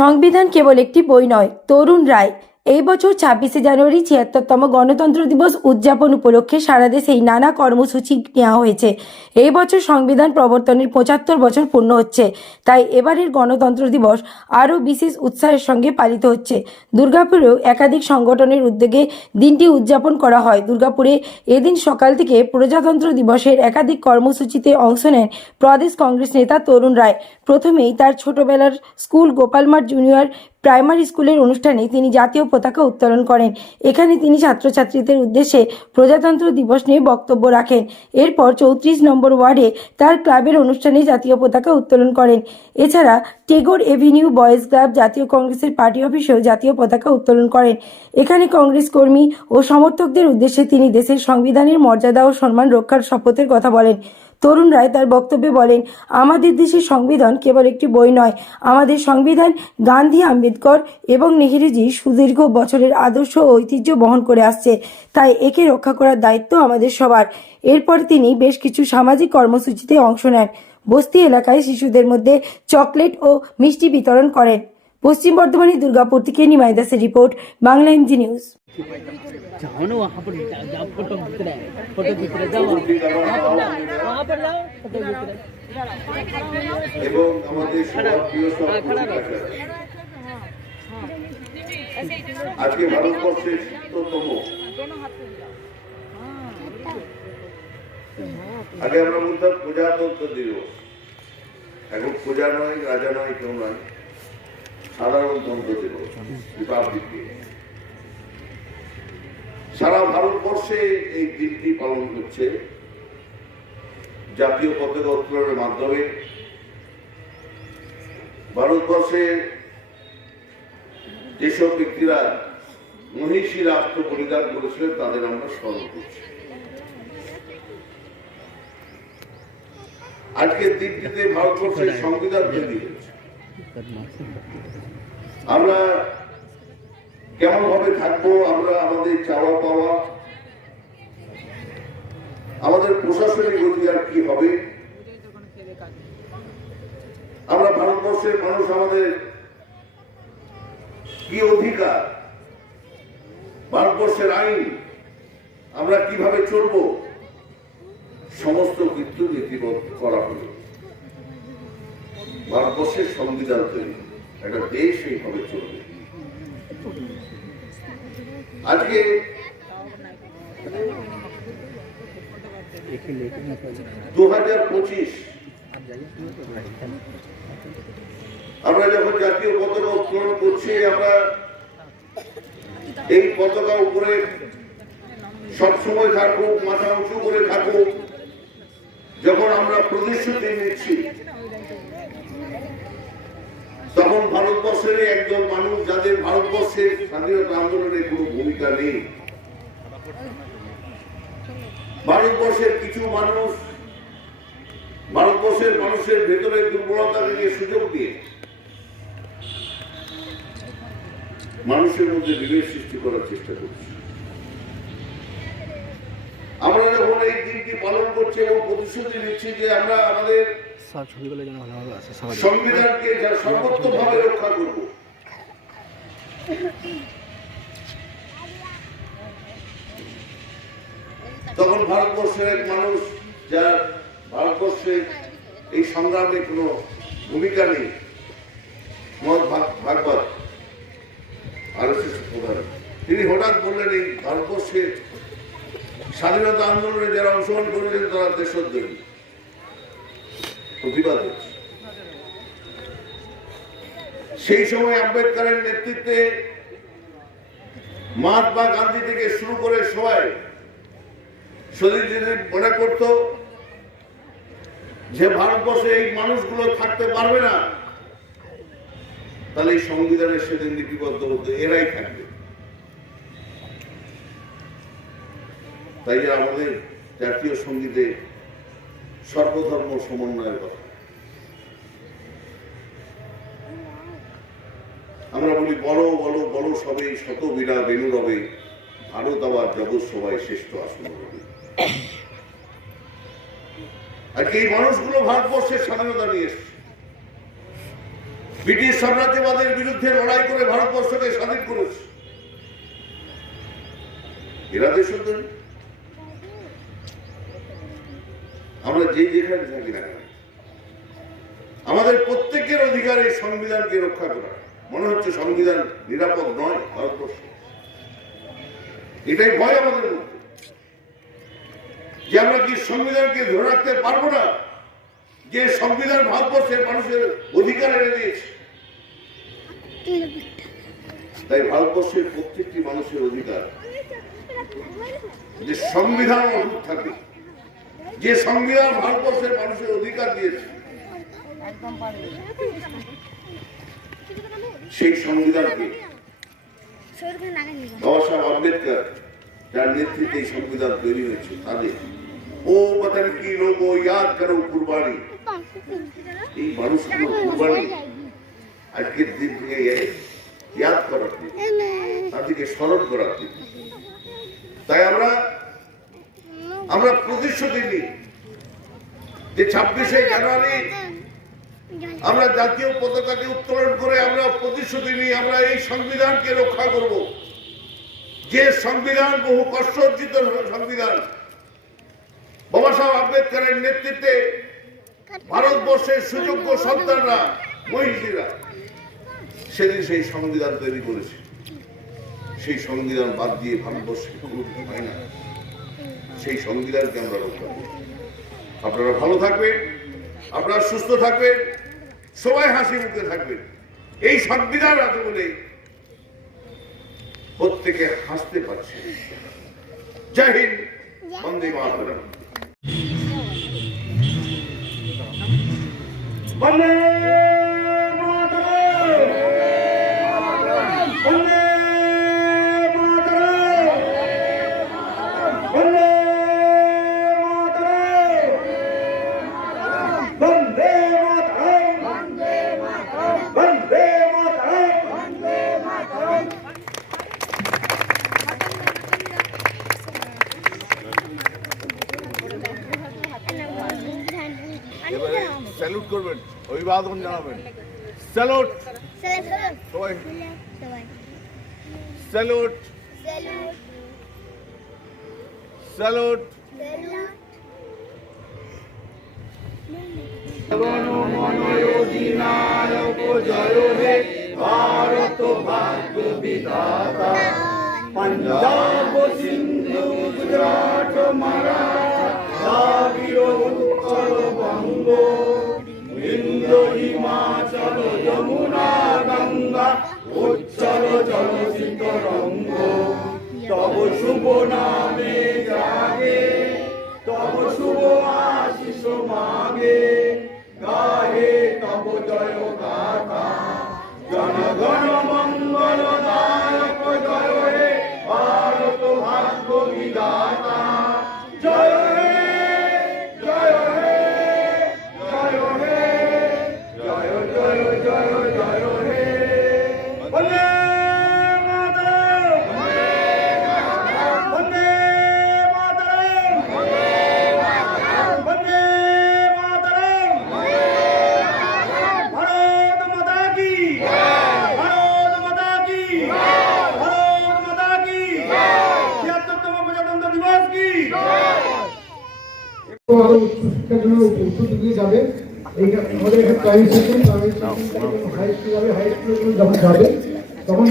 সংবিধান কেবল একটি বই নয় তরুণ রায়। এই বছর ছাব্বিশে জানুয়ারি ছিয়াত্তরতম গণতন্ত্র দিবস উদযাপন উপলক্ষে সারা দেশেই নানা কর্মসূচি নেওয়া হয়েছে। এই বছর সংবিধান প্রবর্তনের পঁচাত্তর বছর পূর্ণ হচ্ছে। তাই এবারের গণতন্ত্র দিবস আরও বিশেষ উৎসাহের সঙ্গে পালিত হচ্ছে। দুর্গাপুরেও একাধিক সংগঠনের উদ্যোগে দিনটি উদযাপন করা হয়। দুর্গাপুরে এদিন সকাল থেকে প্রজাতন্ত্র দিবসের একাধিক কর্মসূচিতে অংশ নেন প্রদেশ কংগ্রেস নেতা তরুণ রায়। প্রথমেই তার ছোটবেলার স্কুল গোপালমাঠ জুনিয়র প্রাইমারি স্কুলের অনুষ্ঠানে তিনি জাতীয় পতাকা উত্তোলন করেন। এখানে তিনি ছাত্রছাত্রীদের উদ্দেশ্যে প্রজাতন্ত্র দিবস নিয়ে বক্তব্য রাখেন। এরপর চৌত্রিশ নম্বর ওয়ার্ডে তার ক্লাবের অনুষ্ঠানে জাতীয় পতাকা উত্তোলন করেন। এছাড়া টেগোর এভিনিউ বয়েজ ক্লাব জাতীয় কংগ্রেসের পার্টি অফিসেও জাতীয় পতাকা উত্তোলন করেন। এখানে কংগ্রেস কর্মী ও সমর্থকদের উদ্দেশ্যে তিনি দেশের সংবিধানের মর্যাদা ও সম্মান রক্ষার শপথের কথা বলেন। তরুণ রায় তার বক্তব্যে বলেন, আমাদের দেশের সংবিধান কেবল একটি বই নয়। আমাদের সংবিধান গান্ধী, আম্বেদকর এবং নেহেরুজি সুদীর্ঘ বছরের আদর্শ ও ঐতিহ্য বহন করে আসছে। তাই একে রক্ষা করার দায়িত্ব আমাদের সবার। এরপর তিনি বেশ কিছু সামাজিক কর্মসূচিতে অংশ নেন। বস্তি এলাকায় শিশুদের মধ্যে চকলেট ও মিষ্টি বিতরণ করেন। পশ্চিম বর্ধমানের দুর্গাপুর থেকে নিমাই দাসের রিপোর্ট, বাংলা এমজি নিউজ। जाओ ना वहाँ पर जा- जाओ फोटो खींच रहे हैं फोटो खींच रहे हैं, जाओ वहाँ पर जाओ वहाँ पर जाओ फोटो खींच रहे हैं। এবং আমাদের সবার প্রিয় সব ভাষা আজকে ভারতবর্ষের শীততম আগে আমরা বলতাম প্রজাতন্ত্র দিবস এখন প্রজা নয় রাজা নয় কেউ নয় সাধারণতন্ত্র দিবস রিপাবলিক ডে সারা ভারতবর্ষে এই দিনটি পালন করছে। জাতীয় পতাকা উত্তোলনের মাধ্যমে ভারতবর্ষে যেসব ব্যক্তিরা মহিষী রাষ্ট্র বলিদান করেছিলেন, তাদের আমরা স্মরণ করছি। আজকের দিনটিতে ভারতবর্ষের সংবিধান তৈরি হয়েছে। আমরা কেমন ভাবে থাকব আমরা, আমাদের চাওয়া পাওয়া? আমাদের প্রশাসনিক অধিকার কি হবে? আমরা ভারতবর্ষের মানুষ, আমাদের কি অধিকার? ভারতবর্ষের আইন, আমরা কীভাবে চলব? সমস্ত কিছু নীতিবদ্ধ করা হলো ভারতবর্ষের সংবিধান তৈরি, একটা দেশ এইভাবে চলবে। আজকে দু হাজার পঁচিশ আমরা যখন জাতীয় পতাকা উত্তোলন করছি, আমরা এই পতাকা উপরে সবসময় থাকুক মাথা উঁচু করে থাকুক যখন আমরা প্রতিশ্রুতি নিচ্ছি তখন ভারতবর্ষের একজন মানুষ যাদের ভারতবর্ষের স্বাধীনতা আন্দোলনে কোনো ভূমিকা নেই। ভারতবর্ষের কিছু মানুষ ভারতবর্ষের মানুষের ভেতরের দুর্বলতা নিয়ে সুযোগ দিয়ে মানুষের মধ্যে বিভেদ সৃষ্টি করার চেষ্টা করছে। আমরা যখন এই দিনটি পালন করছি এবং প্রতিশ্রুতি নিচ্ছি যে আমরা আমাদের সব ছবিগুলো যেন ভালোভাবে আসে সবাই সংবিধানকে সর্বোত্তমভাবে রক্ষা করব। তখন ভারতবর্ষের এক মানুষ যার ভারতবর্ষের এই সংগ্রামে কোনো ভূমিকা নেই মত ভাগবত আর প্রধান তিনি হঠাৎ বললেন, এই ভারতবর্ষের স্বাধীনতা আন্দোলনে যারা অংশগ্রহণ করেছেন, তারা দেশদ্রোহী। প্রতিবাদ সেই সময় আম্বেদকরের নেতৃত্বে মহাত্মা গান্ধী থেকে শুরু করে সবাই শরীর মনে করত যে ভারতবর্ষে এই মানুষগুলো থাকতে পারবে না, তাহলে এই সংবিধানের সেদিন লিপিবদ্ধ হতো, এরাই থাকবে। তাই আমাদের জাতীয় সঙ্গীতে সর্বধর্ম সমন্বয়ের কথা। আমরা বলি বড় বড় বড় সবে শত বীরা বেনু রবে ভারত আবার জগৎ সবাই শ্রেষ্ঠ আসন আজকে এই মানুষগুলো ভারতবর্ষের স্বাধীনতা নিয়ে এসছে? ব্রিটিশ সাম্রাজ্যবাদের বিরুদ্ধে লড়াই করে ভারতবর্ষকে স্বাধীন করেছে। এরা দেশদ্রোহী। আমরা যে যেখানে থাকি না আমাদের প্রত্যেকের অধিকার এই সংবিধানকে রক্ষা করা। মনে হচ্ছে সংবিধান নিরাপদ নয় ভারতবর্ষে। এটাই ভয় আমাদের মধ্যে। যে আমরা কি সংবিধানকে ধরে রাখতে পারব না? যে সংবিধান ভারতবর্ষের মানুষের অধিকার এনে দিয়েছে। তাই ভারতবর্ষের প্রত্যেকটি মানুষের অধিকার যে সংবিধান অটুট থাকবে যে সংবিধান ভারতবর্ষের মানুষের অধিকার দিয়েছে, সেই সংবিধানকে বাবা সাহেব আম্বেদকর যার নেতৃত্বে এই সংবিধান তৈরি হয়েছে, তাদের, ও বতন কি লোগো ইয়াদ করো কুরবানি। এই মানুষগুলো কুরবানি। আজকের দিন থেকে ইয়াদ করার দিন, তাদেরকে স্মরণ করার দিন। তাই আমরা আমরা প্রতিশ্রুতি নিই যে ছাব্বিশে জানুয়ারি আমরা জাতীয় পতাকাকে উত্তোলন করে আমরা প্রতিশ্রুতি নিই, আমরা এই সংবিধানকে রক্ষা করব। যে সংবিধান বহু কষ্ট অর্জিত সংবিধান, বাবা সাহেব আম্বেদকরের নেতৃত্বে ভারতবর্ষের সুযোগ্য সন্তানরা মহিষীরা সেদিন সেই সংবিধান তৈরি করেছে। সেই সংবিধান বাদ দিয়ে ভারতবর্ষে কোনো হয় না। সেই সংবিধানকে আমরা রক্ষা করি আপনারা ভালো থাকবেন, আপনারা সুস্থ থাকবেন, সবাই হাসি মুখে থাকবেন। এই সংবিধান আছে বলে প্রত্যেকে হাসতে পারছে। জয় হিন্দ, বন্দে মাতরম। বন্দে স্যালুট করবেন অভিবাদন জানাবেন স্যালুট সবাই স্যালুট স্যালুট মনোয়োগিনায়ক জয় হে ভারত ভাগ্য বিধাতা পঞ্জাব সিন্ধু গুজরাট মারা Lord উচ্চশিক্ষার জন্য যাবে। আমাদের এখানে হাই স্কুল যাবে হাই স্কুলে যখন যাবে তখন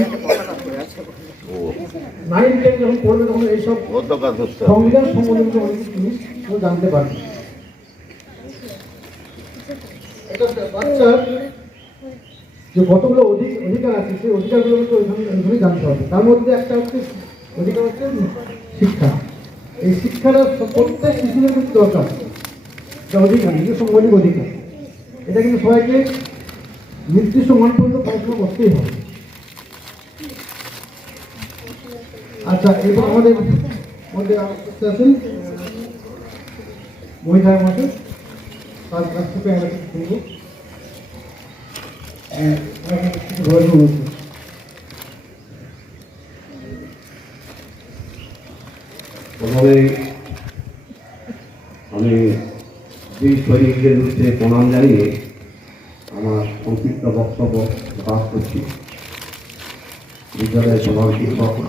নাইন টেন যখন পড়বে তখন এইসব সংবিধান সম্বন্ধিত অনেক জিনিস জানতে পারবে। একটা বাচ্চার যে কতগুলো অধিক অধিকার আছে সেই অধিকারগুলো ওইখানে জানতে হবে। তার মধ্যে একটা হচ্ছে অধিকার হচ্ছে শিক্ষা। এই শিক্ষাটা প্রত্যেক শিশুদের কিন্তু দরকার এটা অধিকার নিজস্ব মৌলিক অধিকার। এটা কিন্তু সবাইকে নির্দিষ্ট মান পর্যন্ত পড়াশোনা করতেই হবে। আচ্ছা এবার আমাদের মধ্যে আছেন মহিলার মধ্যে। তার কাছ থেকে আমরা কিছু শুনব আহ, আমরা কিছু বলার অনুরোধ করছি। প্রথমে আমি বীর শরীরকে উদ্দেশ্যে প্রণাম জানিয়ে আমার সংক্ষিপ্ত বক্তব্য বাস করছি। বিদ্যালয়ের প্রধান